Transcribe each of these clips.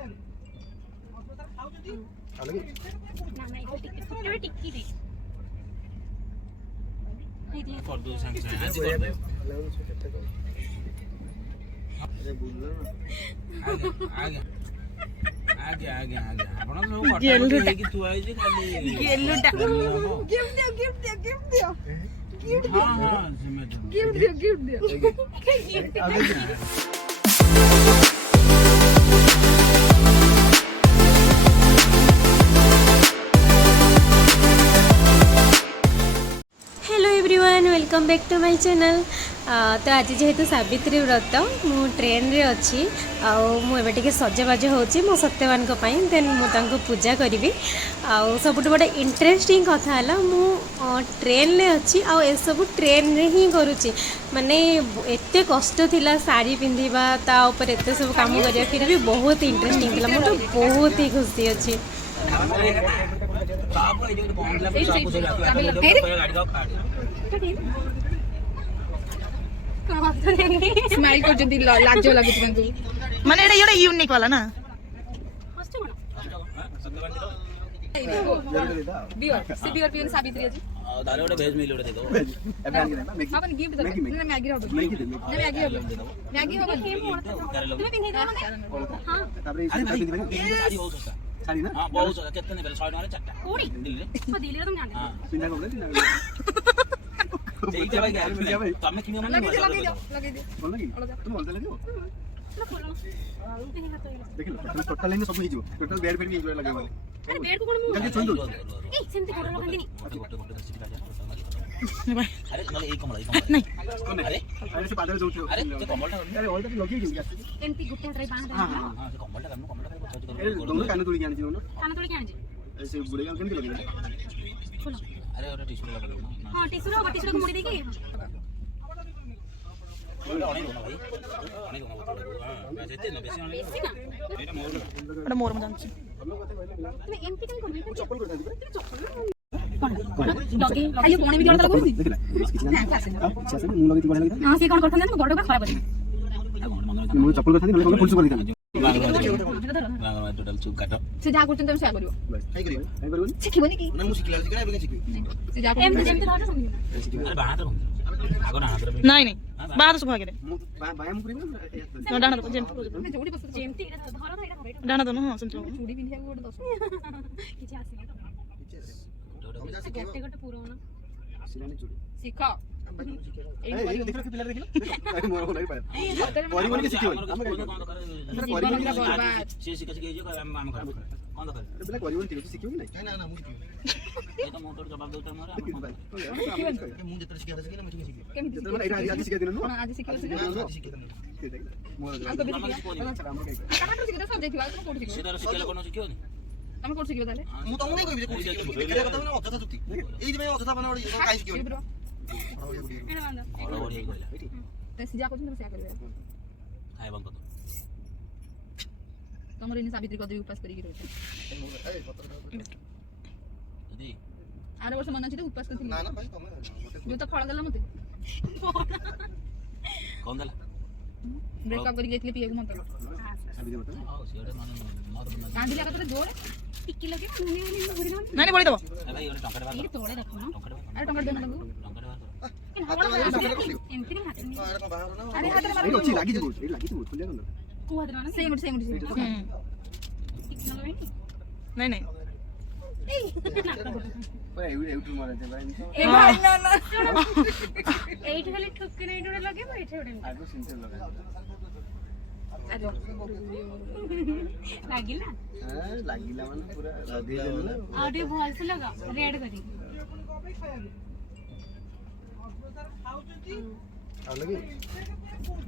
आगे आगे आगे आपण सब कटक की तू आई जे खाली गेलुटा गिफ्ट दियो गिफ्ट दियो गिफ्ट दियो गिफ्ट दियो हां गिफ्ट दियो गिफ्ट दियो hello everyone welcome back to my channel. तो आज जेहेतु सावित्री व्रत मु ट्रेन रे अच्छी आए सजबाज होची मो सत्यवान देन मुझे पूजा करी सब बड़े इंटरेस्टिंग कथा है मु ट्रेन रे अच्छी आ सब ट्रेन रे ही करुच्ची माने एते कष्ट थिला साड़ी पिंधिबा ता ऊपर एते सब काम करिया फिर भी बहुत इंटरेस्टिंग थिला मुझे बहुत ही खुशी अच्छी। स्माइल कर जदी लाज लागि तुमको माने एटा योटा यूनिक वाला ना बियर सी बियर पियन सावित्री जी दारे ओटे भेज मिल ओटे दे दो अपन गिफ्ट दे ना मैगी रो मैगी हो तुम्हें पिंधे दो हां ताबरे साड़ी हो सकता साड़ी ना हां बहुत ज्यादा कितने बेले 100 वाले चट्टा कोड़ी दिल्ली रे दिल्ली रे तुम जानते हां पिंधा को पिंधा ठीक है भाई तुमने किने मन लगे दे बोल लगी तुम बोलते लगे देख लो टोटल लाइन सब ही जो टोटल बेड भी एंजॉय लगे वाले अरे बेड को कोन जल्दी छोड़ दो ए सेमती कर लो कंदी अरे मतलब एक कमला नहीं अरे अरे से पादर जोते अरे तो कमलटा अरे ऑल द लगी क्यों एमती गुट्टे ट्राई बांध हां हां कमलटा कर दोनों कान तोड़ी के आनी दोनों कान तोड़ी के आनी ऐसे बुढ़े का केन लगे अरे और टिश्यू लगा दो ना हां टिश्यू को मुड़ी दे के अने दो ना भाई अने दो ना हां जेते ना बेसी ना एटा मोर में जानछि तुम एमती कन कर चप्पल कर दे चप्पल लगे खाली कोने भी जोड़ा लगुसी देखला हां अच्छा से मुंह लगे बढ़ा लगे हां से कोन करथन ना गोड़ का खराब अछि मुंह चप्पल कर थानी फुल सुपर दिखाना टोटल चुप काटो से जा करथन तुम से करियो काई करियो सिखिबो नि की ना मु सिखला सिखला एबे सिखबी से जा एमती धर समझ अरे बाहात आगो ना हाथ रे नहीं बाहात सुभा गेले व्यायाम करिबो ना डाना तो जेम जोड़ी बस जेमती धर धर एटा डाना तो हां सुन चूड़ी पिंधिया गोटे दस किछ आसी गोटे गोटे पूरा ना सिलाने चूड़ी सिख ए देखो कि पिलर देखलो अरे मोर होलाई पाए परिवन के सिखियो हम परिवन के बर्बाद से सिख के जो हम कर कौन तो कर पिलर परिवन के सिखियो नहीं ना ना मु सिखियो ए तो मोटर जवाब देता मोर मु जतर सिखा दे ना मैं सिखियो केम जतर मैं आज सिखा देनो हां आज सिखियो आज सिखा मोर तो काम सिखियो सब देखियो आज कोड सिखियो सीधा सिखले कोन सिखियो तमे कोड सिखियो ताले मु तो नहीं कहबी कोड सिखियो केले କଥା ना अजथा जुती एई जे अजथा बना ओडी काई सिखियो एटा बांध और ये कहला ते सिजा को तुम से करबे हाय बंद कर तमर इन सावित्री को देवी उपास करी के रहते दीदी आरे वर्ष मन अछि उपास करथि ना ना भाई तुम जो तो फळ देला मते कौन देला ब्रेकअप करी गेतले पिए को मन अभी दे बता हां सीधा माने मत बना कांदी लगा तो जोर टिक्की लगे मुनी मुनी बुरी ना नहीं बोली दबो ए भाई ये टंकड़ बार ये तोड़े रखो ना टंकड़ अरे टंकड़ देना दबो बार इन हवा एमती नहीं हाथ में अरे बाहर ना अरे हाथ ए अच्छी लागी जे बोल लागी जे बोल खुल जा को हाथ ना सेम नहीं नहीं भाई यूट्यूब मारे थे भाई ए भाई ना ना एठ खाली ठुक नहीं डोडे लगे बैठे उड़े आगो सेंटर लगा आजो लागिला हां लागिला माने पूरा रदी देलु ना आडे भल से लगा रेड करी आ लगे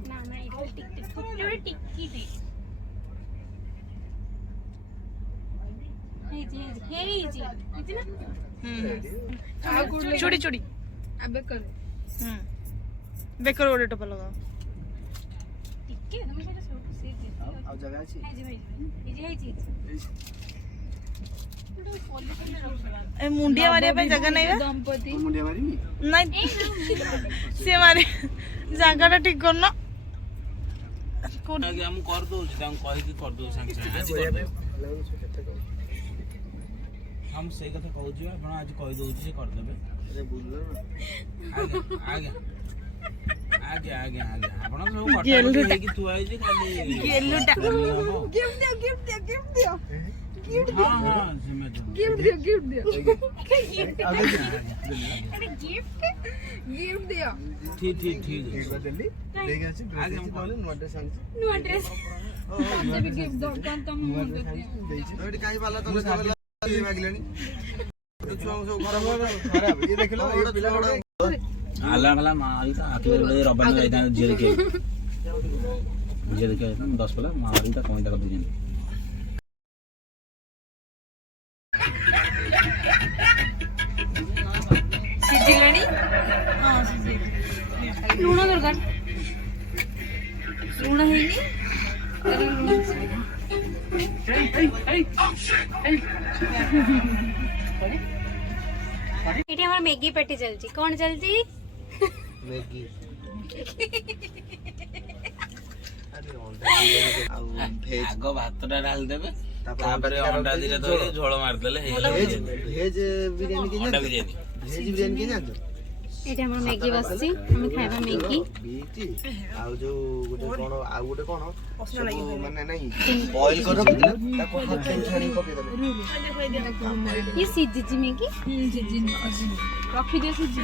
ना ना इधर टिक टिक थोड़ी टिक्की दे हे जी ना छोड़ी छोड़ी अबे कर बेकर ओडे टपा लगा टिक्की तुम से छोटू से दे आ जगह अछि हे जी भाई ये जी ए मुंडिया मारिया पे जगह नहीं है दंपति मुंडिया मारी नहीं से मारे जगह ठीक करना ଆଜ୍ଞା ମୁଁ କରିଦଉଛି ତାଙ୍କୁ କହିକି କରିଦଉଛି ସାଙ୍ଗେ ସାଙ୍ଗେ ଆଜି କରିଦେବେ। ହଁ ମୁଁ ସେଇ କଥା କହୁଛି ଆପଣ ଆଜି କହିଦଉଛି ସେ କରିଦେବେ। ଆଜ୍ଞା ଆଜ୍ଞା ଆଜ୍ଞା ଆଜ୍ଞା ଆଜ୍ଞା ଆପଣ ସବୁ କଟାକଟି ହେଇକି ଥୁଆ ହେଇଛି ଖାଲି ଗେଲୁଟା ହବ। गिफ्ट दियो गिफ्ट दियो गिफ्ट दियो ହଁ ହଁ ସେମିତି गिफ्ट दियो गिफ्ट दियो ଆଜ୍ଞା ଆଜ୍ଞା गिफ्ट गिफ्ट दियो ଠିକ ଠିକ ଠିକ ଅଛି। नुआ ड्रेस से भी गिफ्ट दो तम ଆଲା ବାଲା ମାରି ତା ଆଖିରେ ଗୋଟେ ରବାନ ଯାଇଥାନ୍ତି ଝିଅ ଦେଖିବାକୁ। ଝିଅ ଦେଖିବାକୁ 10 ପଲା ମାରି ତା କଇଁଟା କରିଦେଇଛନ୍ତି। सिजिलानी ହଁ ସିଝେଇ लूण दरकार लूण हेनी अरे लूण ଏଠି ଆମର ମ୍ୟାଗି ପାର୍ଟି ଚାଲିଛି। କ'ଣ ଚାଲିଛି? ଆଗ ଭାତଟା ଢାଳି ଦେବେ ତାପରେ ଅଣ୍ଡା ଦିଟା ଧରି ଝୋଳ ମାରିଦେଲେ ହେଇଗଲା ଅଣ୍ଡା ବିରିୟାନୀ। ଏଠି ଆମର ମ୍ୟାଗି ବସିଛି, ଆମେ ଖାଇବା ମ୍ୟାଗି। ଆଉ ଯୋଉ ଗୋଟେ କଣ ଆଉ ଗୋଟେ କଣ ସବୁ ମାନେ ନାଇଁ ବଏଲ କରି ରଖିଥିଲେ ତାକୁ ହାତରେ ଛାଣି ପକେଇଦେଲେ। ଇଏ ସିଝିଛି ମ୍ୟାଗି। रखी दियो सिजी